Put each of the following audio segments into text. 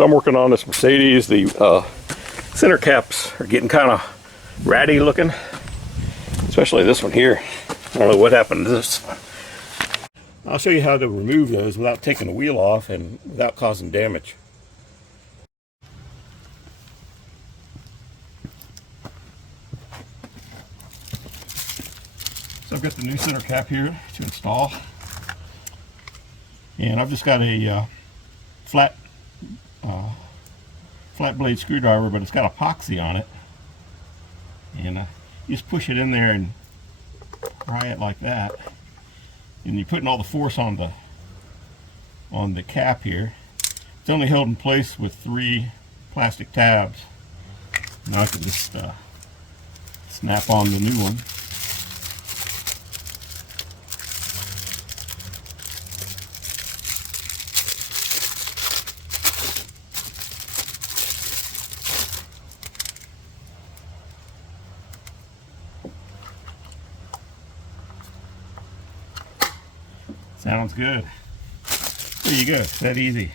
So I'm working on this Mercedes. The center caps are getting kind of ratty looking, especially this one here. I don't know what happened to this. I'll show you how to remove those without taking the wheel off and without causing damage. So I've got the new center cap here to install, and I've just got a flat blade screwdriver, but it's got epoxy on it, and you just push it in there and pry it like that, and you're putting all the force on the cap here. It's only held in place with 3 plastic tabs. Now I can just snap on the new one. Sounds good. There you go. It's that easy.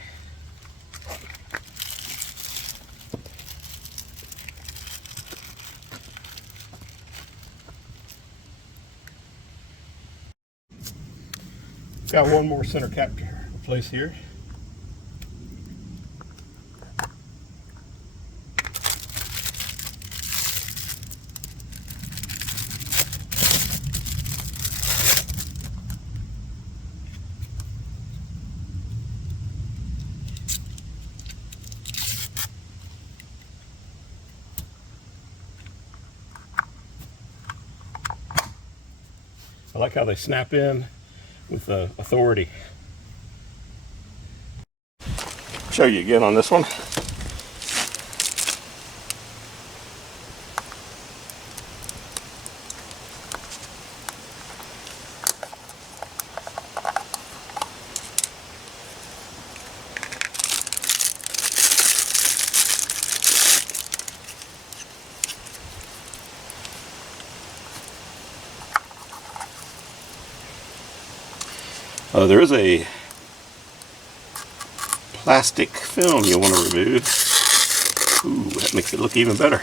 Got one more center cap to replace here. I like how they snap in with authority. I'll show you again on this one. There is a plastic film you want to remove. Ooh, that makes it look even better.